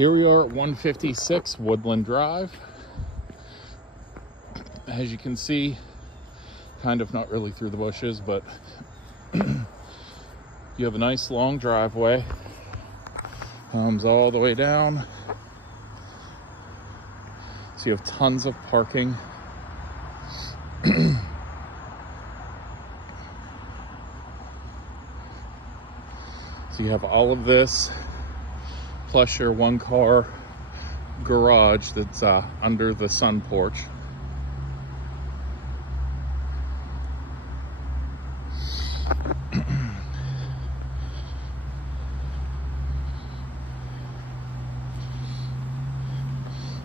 Here we are at 156 Woodland Drive. As you can see, kind of not really through the bushes, but you have a nice long driveway. Comes all the way down. So you have tons of parking. So you have all of this, plus your one car garage that's under the sun porch.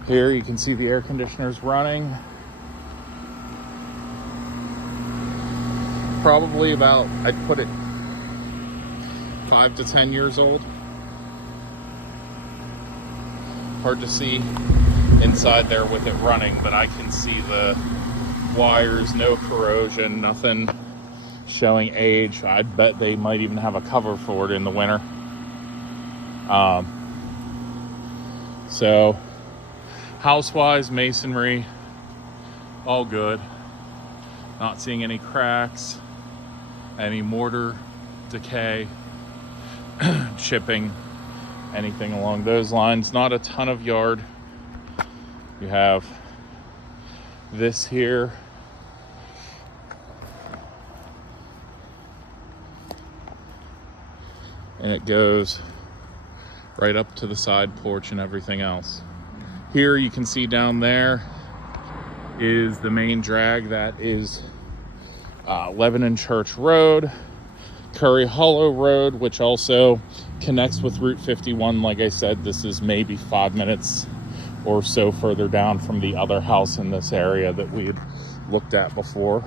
Here you can see the air conditioners running. Probably about, I'd put it 5 to 10 years old. Hard to see inside there with it running, but I can see the wires, no corrosion, nothing showing age. I'd bet they might even have a cover for it in the winter. So house-wise, masonry, all good. Not seeing any cracks, any mortar decay, chipping, anything along those lines. Not a ton of yard. You have this here. And it goes right up to the side porch and everything else. Here you can see down there is the main drag. That is Lebanon Church Road, Curry Hollow Road, which also connects with Route 51. Like I said, this is maybe 5 minutes or so further down from the other house in this area that we had looked at before.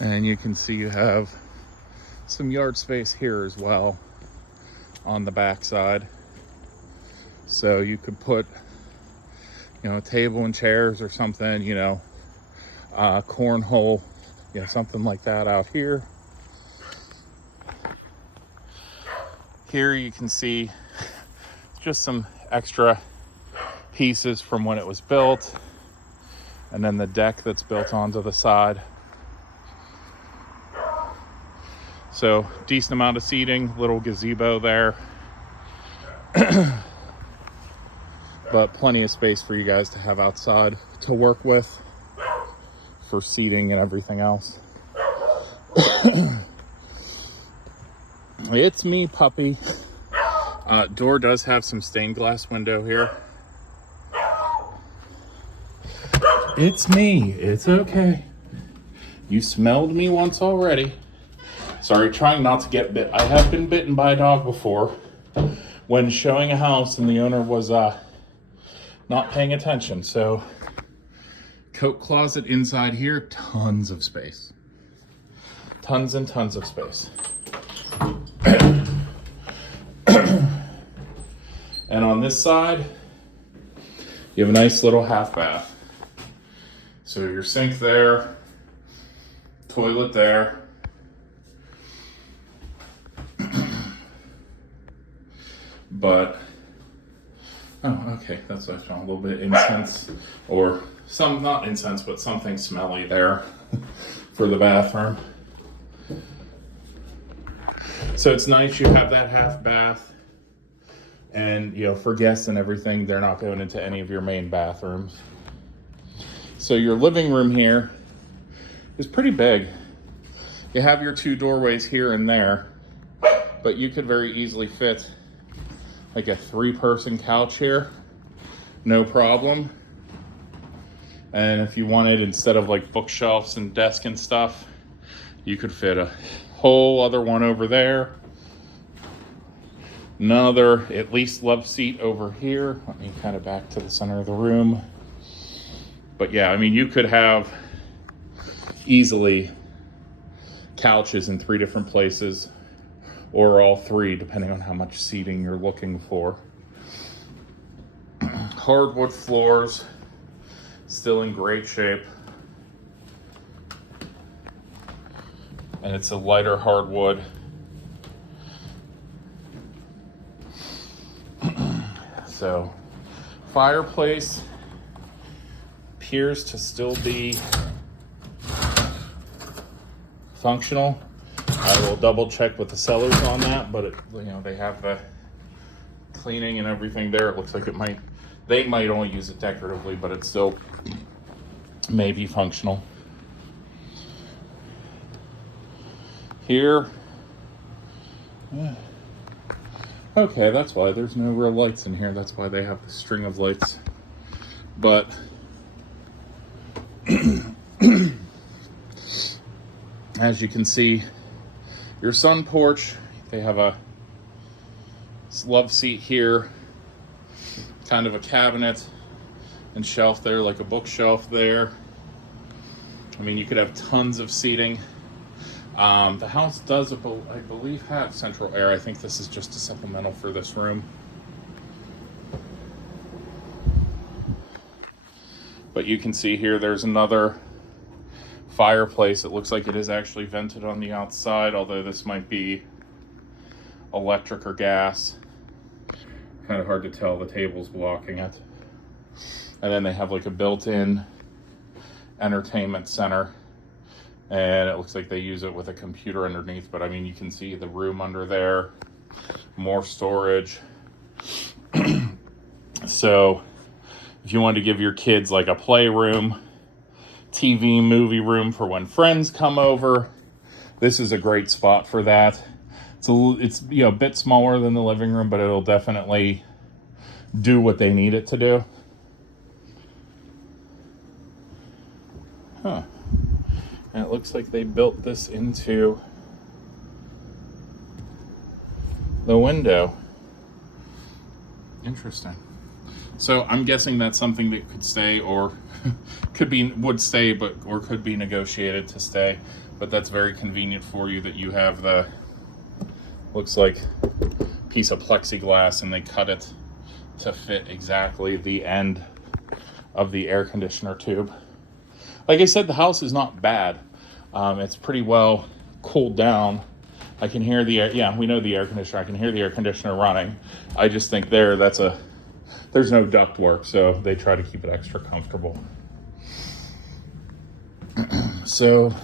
And you can see you have some yard space here as well on the back side. So you could put, a table and chairs or something, cornhole, something like that out here. Here you can see just some extra pieces from when it was built, and then the deck that's built onto the side. So decent amount of seating, little gazebo there. But plenty of space for you guys to have outside to work with for seating and everything else. It's me, puppy. Door does have some stained glass window here. It's me, it's okay. You smelled me once already. Sorry, trying not to get bit. I have been bitten by a dog before when showing a house and the owner was not paying attention. So, coat closet inside here, tons of space. Tons and tons of space. And on this side, you have a nice little half bath. So your sink there, toilet there. But, oh, okay, that's actually a little bit incense, or some, not incense, but something smelly there for the bathroom. So it's nice you have that half bath, and, for guests and everything, they're not going into any of your main bathrooms. So your living room here is pretty big. You have your 2 doorways here and there, but you could very easily fit like a 3-person couch here, no problem. And if you wanted, instead of like bookshelves and desk and stuff, you could fit a whole other one over there. Another at least love seat over here. Let me kind of back to the center of the room. But yeah, I mean, you could have easily couches in 3 different places, or all 3, depending on how much seating you're looking for. Hardwood floors, still in great shape. And it's a lighter hardwood. So, fireplace appears to still be functional. I will double check with the sellers on that, but they have the cleaning and everything there. It looks like they might only use it decoratively, but it still may be functional. Here, okay, that's why there's no real lights in here. That's why they have the string of lights. But as you can see, your sun porch, they have a love seat here, kind of a cabinet and shelf there, like a bookshelf there. I mean, you could have tons of seating. The house does, I believe, have central air. I think this is just a supplemental for this room. But you can see here, there's another fireplace. It looks like it is actually vented on the outside, although this might be electric or gas. Kind of hard to tell, the table's blocking it. And then they have like a built-in entertainment center. And it looks like they use it with a computer underneath, but I mean, you can see the room under there, more storage. So if you want to give your kids like a playroom, TV, movie room for when friends come over, this is a great spot for that. It's a bit smaller than the living room, but it'll definitely do what they need it to do. Huh. And it looks like they built this into the window. Interesting. So I'm guessing that's something that could stay, or would stay, or could be negotiated to stay. But that's very convenient for you that you have the, looks like, piece of plexiglass, and they cut it to fit exactly the end of the air conditioner tube. Like I said, the house is not bad. It's pretty well cooled down. I can hear the air. Yeah, we know the air conditioner. I can hear the air conditioner running. I just think there's no duct work, so they try to keep it extra comfortable. So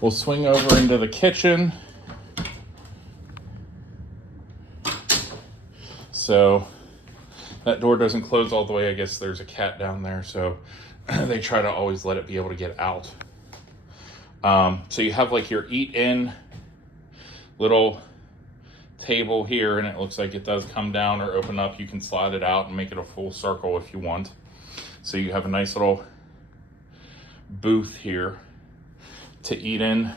we'll swing over into the kitchen. So that door doesn't close all the way. I guess there's a cat down there, so they try to always let it be able to get out. So you have like your eat-in little table here, and it looks like it does come down or open up. You can slide it out and make it a full circle if you want. So you have a nice little booth here to eat in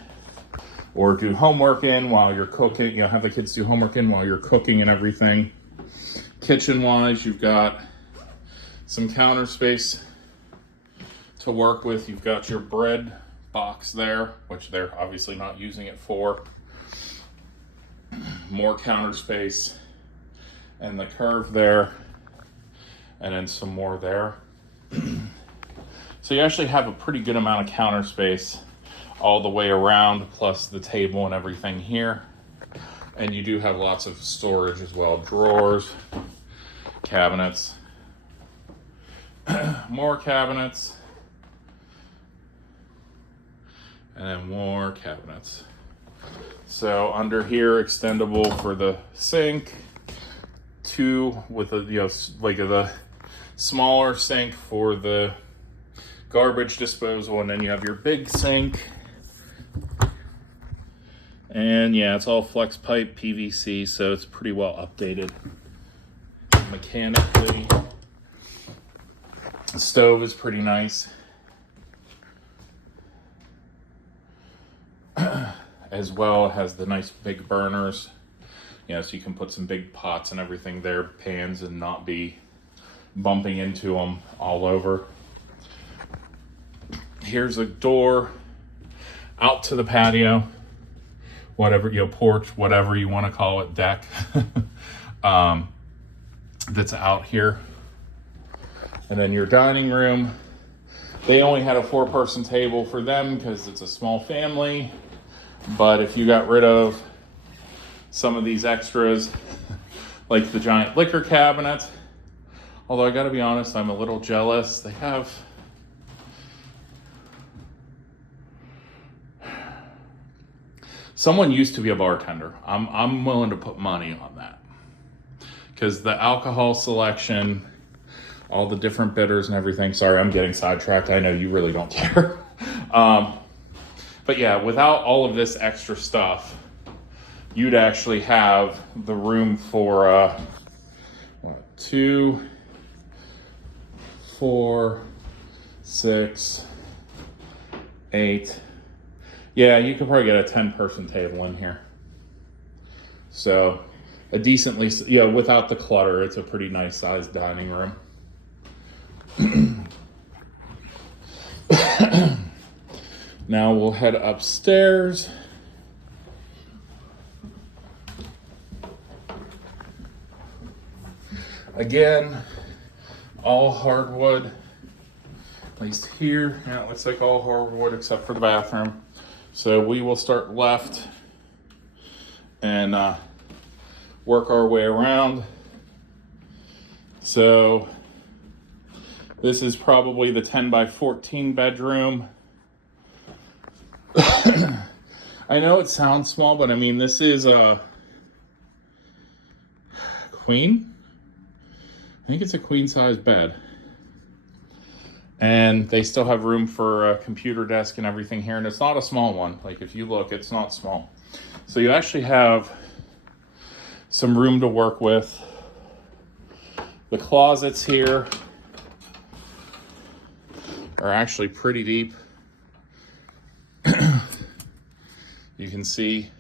or do homework in while you're cooking. Have the kids do homework in while you're cooking and everything. Kitchen-wise, you've got some counter space to work with. You've got your bread box there, which they're obviously not using it for. More counter space and the curve there, and then some more there. So you actually have a pretty good amount of counter space all the way around, plus the table and everything here. And you do have lots of storage as well. Drawers, cabinets, more cabinets, and then more cabinets. So under here, extendable for the sink, two with a the smaller sink for the garbage disposal, and then you have your big sink. And yeah, it's all flex pipe PVC, so it's pretty well updated mechanically. The stove is pretty nice. As well, it has the nice big burners, so you can put some big pots and everything there, pans, and not be bumping into them all over. Here's a door out to the patio, whatever, porch, whatever you want to call it, deck, that's out here. And then your dining room, they only had a 4-person table for them because it's a small family. But if you got rid of some of these extras, like the giant liquor cabinet, although I gotta be honest, I'm a little jealous. They have, someone used to be a bartender. I'm willing to put money on that. Because the alcohol selection, all the different bitters and everything. Sorry, I'm getting sidetracked. I know you really don't care. But yeah, without all of this extra stuff, you'd actually have the room for 2, 4, 6, 8. Yeah, you could probably get a 10-person table in here. So a decently, without the clutter, it's a pretty nice sized dining room. Now we'll head upstairs. Again, all hardwood, at least here. Yeah, it looks like all hardwood except for the bathroom. So we will start left and work our way around. So this is probably the 10 by 14 bedroom. I know it sounds small, but I mean, this is a queen. I think it's a queen size bed. And they still have room for a computer desk and everything here. And it's not a small one. Like if you look, it's not small. So you actually have some room to work with. The closets here are actually pretty deep. You can see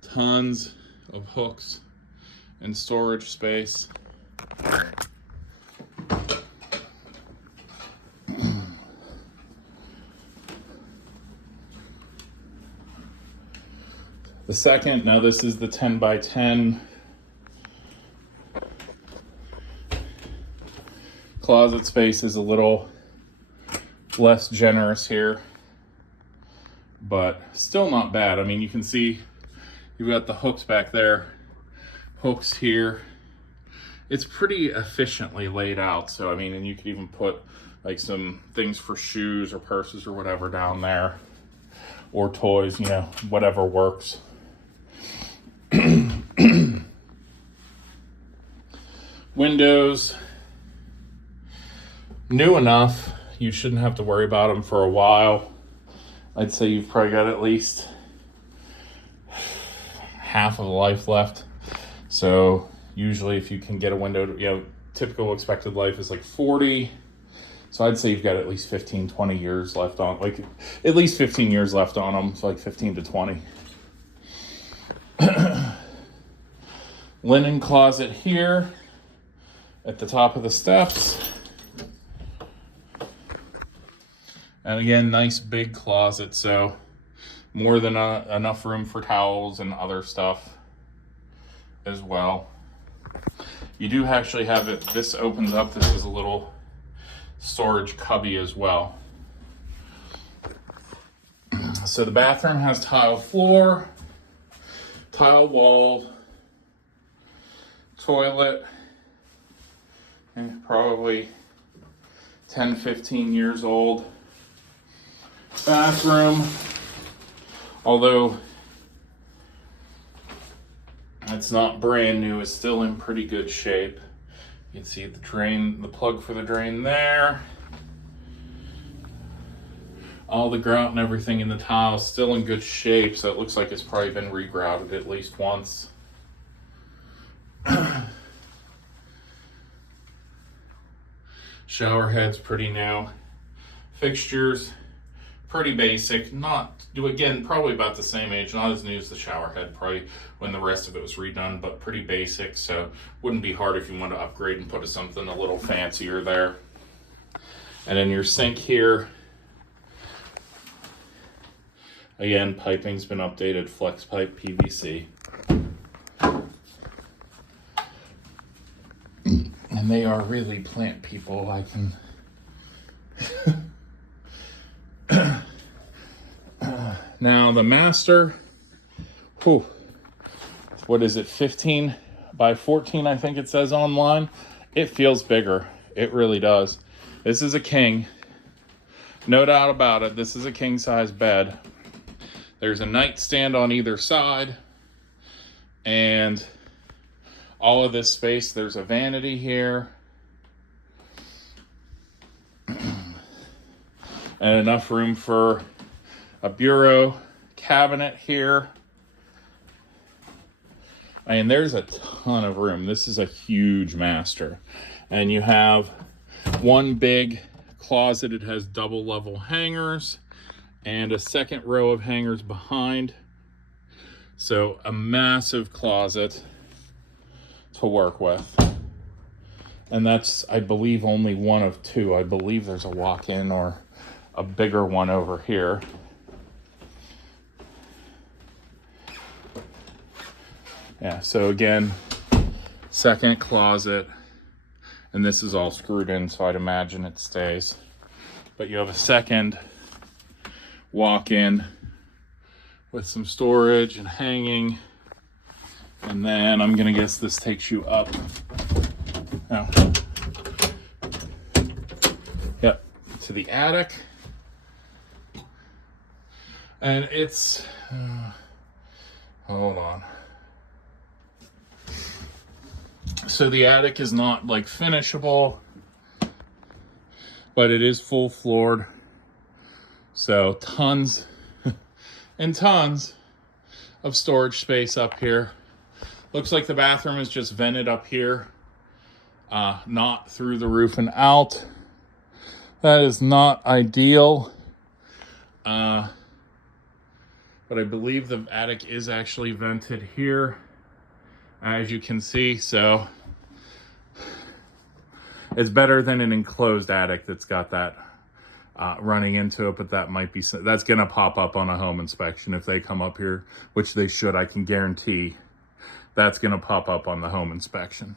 tons of hooks and storage space. The second, now this is the 10 by 10 closet space, is a little less generous here, but still not bad. I mean, you can see you've got the hooks back there, hooks here. It's pretty efficiently laid out. So, I mean, and you could even put like some things for shoes or purses or whatever down there, or toys, whatever works. Windows, new enough. You shouldn't have to worry about them for a while. I'd say you've probably got at least half of the life left. So usually if you can get a window, typical expected life is like 40. So I'd say you've got at least 15, 20 years left on, like at least 15 years left on them. So like 15 to 20. Linen closet here at the top of the steps. And again, nice big closet, so more than enough room for towels and other stuff as well. You do actually have it, this opens up, this is a little storage cubby as well. So the bathroom has tile floor, tile wall, toilet, and probably 10, 15 years old. Bathroom, although it's not brand new, it's still in pretty good shape. You can see the drain, the plug for the drain there. All the grout and everything in the tile is still in good shape, so it looks like it's probably been regrouted at least once. Shower head's pretty new. Fixtures, pretty basic, probably about the same age, not as new as the shower head, probably when the rest of it was redone, but pretty basic, so wouldn't be hard if you want to upgrade and put something a little fancier there. And then your sink here, Again, piping's been updated, flex pipe PVC. And they are really plant people. I can... Now the master, whew, what is it, 15 by 14, I think it says online. It feels bigger. It really does. This is a king. No doubt about it. This is a king size bed. There's a nightstand on either side. And all of this space, there's a vanity here. And enough room for a bureau cabinet here. I mean, there's a ton of room. This is a huge master. And you have one big closet. It has double level hangers and a second row of hangers behind. So a massive closet to work with. And that's, I believe, only one of two. I believe there's a walk-in or a bigger one over here. Yeah, so again, second closet, and this is all screwed in, so I'd imagine it stays. But you have a second walk-in with some storage and hanging. And then I'm gonna guess this takes you up. Oh. Yep, to the attic. And it's, hold on. So the attic is not like finishable, but it is full floored. So tons and tons of storage space up here. Looks like the bathroom is just vented up here, not through the roof and out. That is not ideal. But I believe the attic is actually vented here, as you can see. So it's better than an enclosed attic that's got that running into it, but that might be, that's gonna pop up on a home inspection if they come up here, which they should, I can guarantee. That's gonna pop up on the home inspection.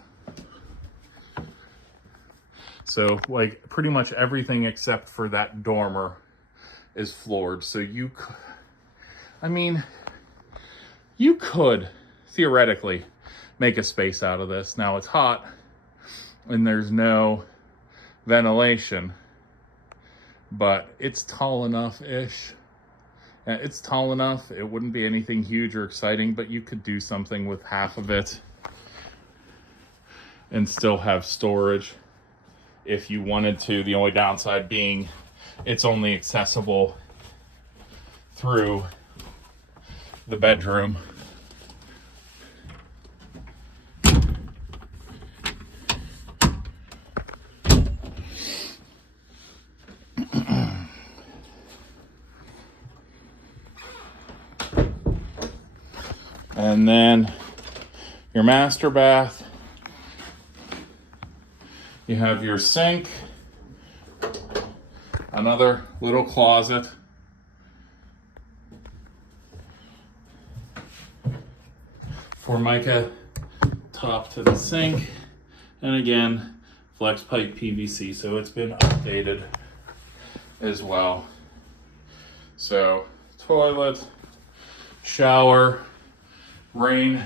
So like pretty much everything except for that dormer is floored. So you could theoretically make a space out of this. Now it's hot and there's no ventilation, but it's tall enough-ish. It's tall enough. It wouldn't be anything huge or exciting, but you could do something with half of it and still have storage if you wanted to. The only downside being it's only accessible through the bedroom. And then your master bath, you have your sink, another little closet, Formica top to the sink, and again, flex pipe PVC, so it's been updated as well. So toilet, shower, raindrop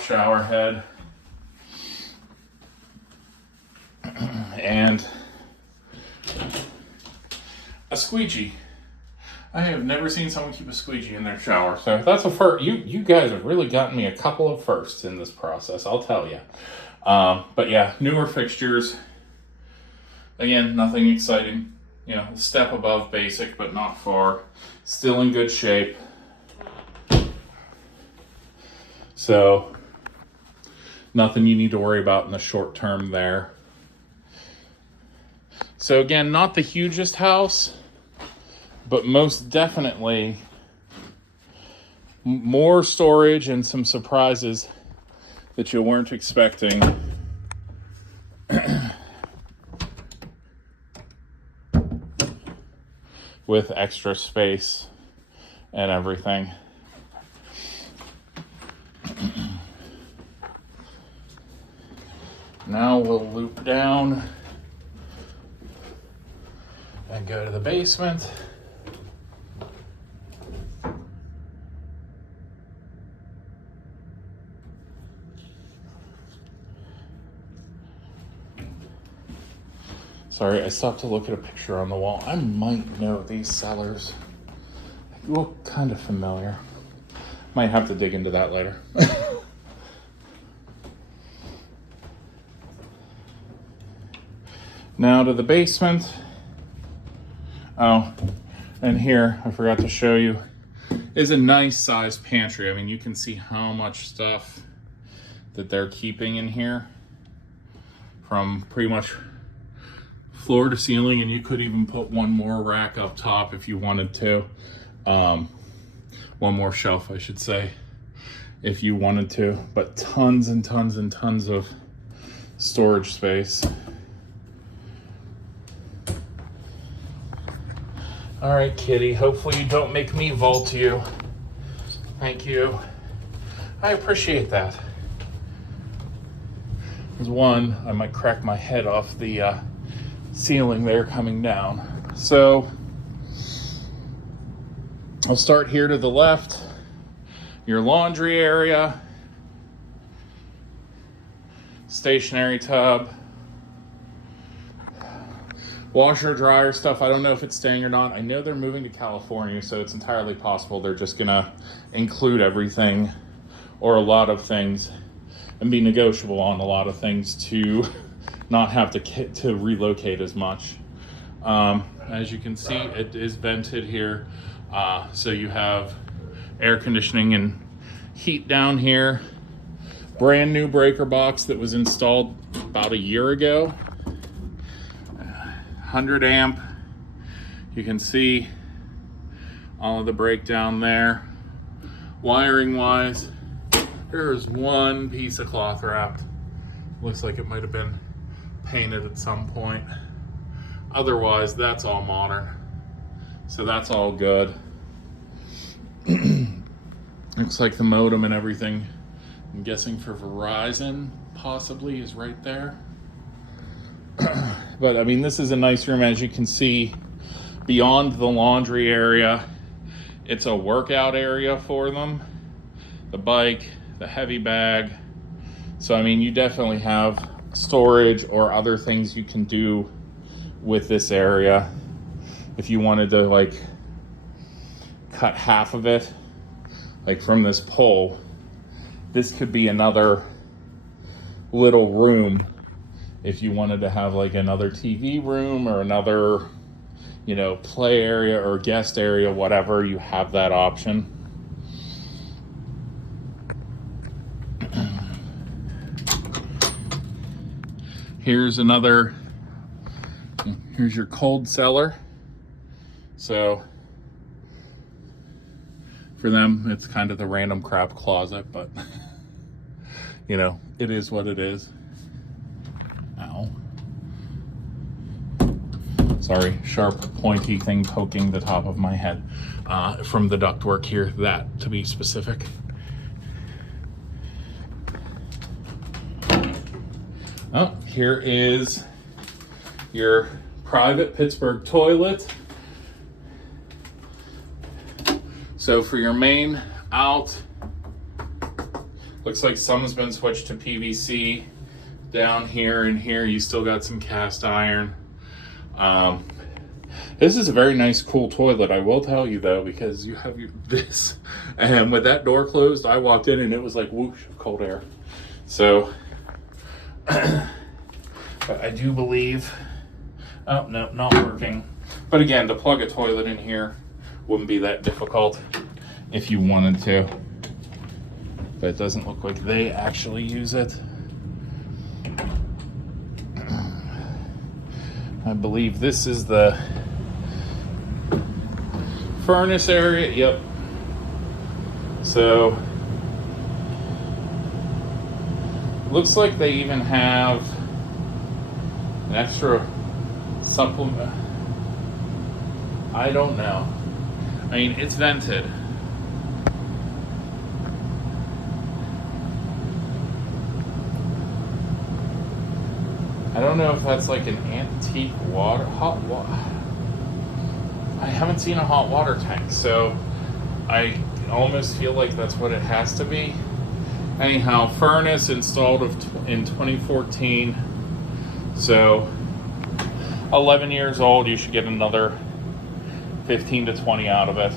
shower head, and a squeegee. I have never seen someone keep a squeegee in their shower, so that's a first. You guys have really gotten me a couple of firsts in this process, I'll tell you. But yeah, newer fixtures. Again, nothing exciting. You know, a step above basic, but not far. Still in good shape. So, nothing you need to worry about in the short term there. So again, not the hugest house, but most definitely more storage and some surprises that you weren't expecting. with extra space and everything. Now we'll loop down and go to the basement. Sorry, I stopped to look at a picture on the wall. I might know these sellers. They look kind of familiar. Might have to dig into that later. Now to the basement. Oh, and here, I forgot to show you, is a nice sized pantry. I mean, you can see how much stuff that they're keeping in here, from pretty much floor to ceiling, and you could even put one more rack up top if you wanted to. One more shelf, I should say, if you wanted to, but tons and tons and tons of storage space. All right, kitty, hopefully you don't make me vault you. Thank you. I appreciate that. There's one, I might crack my head off the ceiling there coming down. So I'll start here to the left. Your laundry area, stationary tub, washer, dryer stuff. I don't know if it's staying or not. I know they're moving to California, so it's entirely possible they're just gonna include everything or a lot of things and be negotiable on a lot of things to not have to relocate as much. As you can see, it is vented here. So you have air conditioning and heat down here. Brand new breaker box that was installed about a year ago. 100 amp. You can see all of the breakdown there. Wiring wise, there's one piece of cloth wrapped. Looks like it might have been painted at some point. Otherwise, that's all modern. So that's all good. Looks like the modem and everything, I'm guessing for Verizon possibly, is right there. But I mean, this is a nice room. As you can see, beyond the laundry area, it's a workout area for them. The bike, the heavy bag. So I mean, you definitely have storage or other things you can do with this area. If you wanted to like cut half of it, like from this pole, this could be another little room. If you wanted to have like another TV room or another, you know, play area or guest area, whatever, you have that option. Here's your cold cellar. So for them, it's kind of the random crap closet, but you know, it is what it is. Ow. Sorry, sharp, pointy thing poking the top of my head from the ductwork here, that to be specific. Oh, here is your private Pittsburgh toilet. So for your main out, looks like some's been switched to PVC. Down here and here, you still got some cast iron. This is a very nice, cool toilet, I will tell you though, because you have this, and with that door closed, I walked in and it was like whoosh of cold air. So, but I do believe, oh no, not working. But again, to plug a toilet in here wouldn't be that difficult if you wanted to. But it doesn't look like they actually use it. I believe this is the furnace area. Yep. So looks like they even have an extra supplement. I don't know. I mean, it's vented. I don't know if that's like an antique hot water. I haven't seen a hot water tank, so I almost feel like that's what it has to be. Anyhow, furnace installed in 2014. So 11 years old, you should get another 15 to 20 out of it.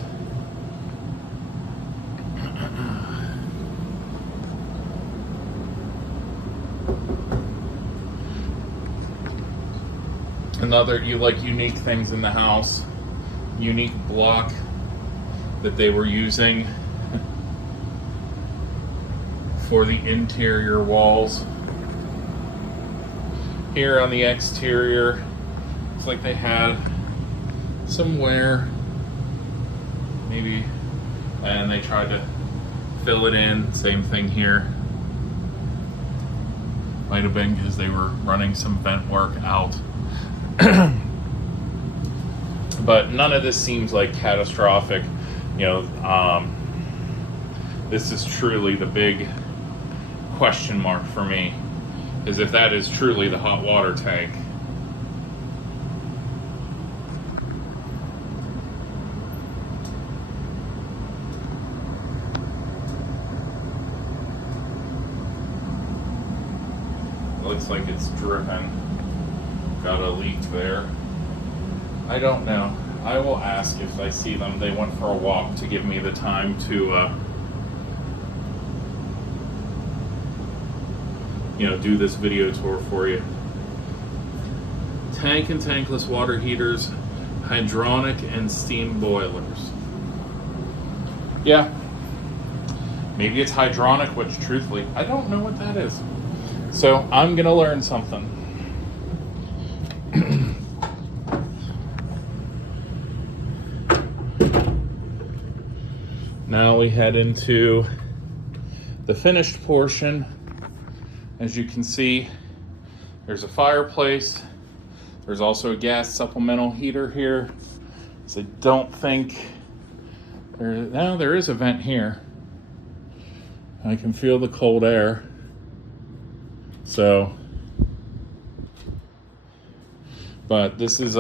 Another, you like unique things in the house, unique block that they were using for the interior walls. Here on the exterior, it's like they had some wear, maybe, and they tried to fill it in. Same thing here. Might have been because they were running some vent work out. But none of this seems like catastrophic. This is truly the big question mark for me, is if that is truly the hot water tank. It looks like it's dripping. Got a leak there. I don't know. I will ask if I see them. They went for a walk to give me the time to do this video tour for you. Tank and tankless water heaters, hydronic and steam boilers. Yeah, maybe it's hydronic, which truthfully, I don't know what that is. So I'm gonna learn something. Now we head into the finished portion. As you can see, there's a fireplace. There's also a gas supplemental heater here. So I don't think there is a vent here. I can feel the cold air. So, but this is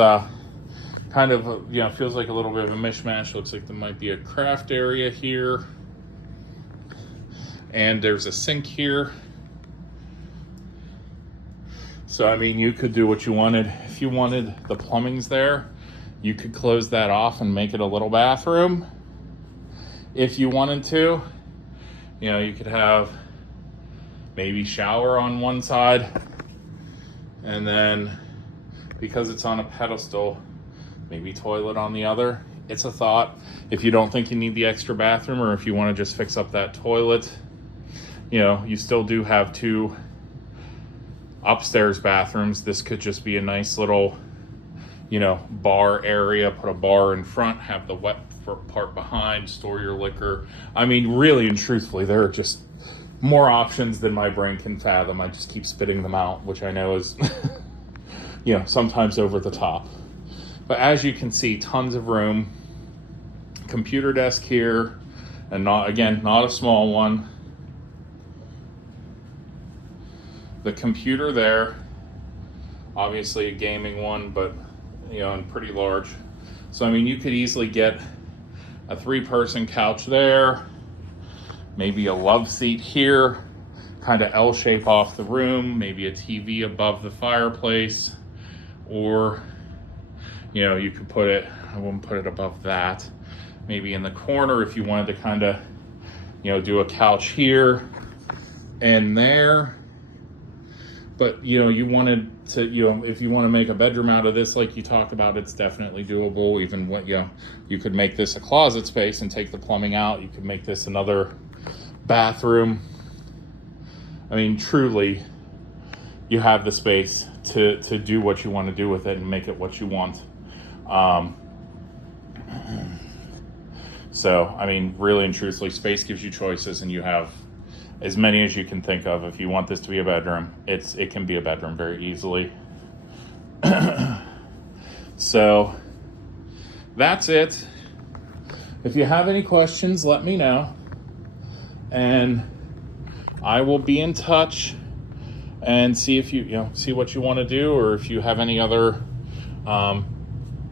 kind of, feels like a little bit of a mishmash. Looks like there might be a craft area here. And there's a sink here. So, I mean, you could do what you wanted. If you wanted the plumbing's there, you could close that off and make it a little bathroom. If you wanted to, you could have maybe shower on one side. And then, because it's on a pedestal, maybe toilet on the other. It's a thought. If you don't think you need the extra bathroom, or if you want to just fix up that toilet, you still do have 2 upstairs bathrooms. This could just be a nice little, bar area. Put a bar in front, have the wet part behind, store your liquor. I mean, really and truthfully, there are just more options than my brain can fathom. I just keep spitting them out, which I know is, sometimes over the top. But as you can see, tons of room. Computer desk here, and not a small one. The computer there, obviously a gaming one, but and pretty large. So I mean, you could easily get a 3-person couch there, maybe a love seat here, kind of L shape off the room, maybe a TV above the fireplace, or you could put it, I wouldn't put it above that, maybe in the corner if you wanted to kind of do a couch here and there. But you wanted to, if you want to make a bedroom out of this, like you talked about, it's definitely doable. Even what you could make this a closet space and take the plumbing out. You could make this another bathroom. I mean, truly, you have the space to do what you want to do with it and make it what you want. So, I mean, really and truthfully, space gives you choices, and you have as many as you can think of. If you want this to be a bedroom, it can be a bedroom very easily. So that's it. If you have any questions, let me know. And I will be in touch and see if see what you want to do, or if you have any other, have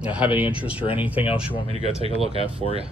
any interest or anything else you want me to go take a look at for you.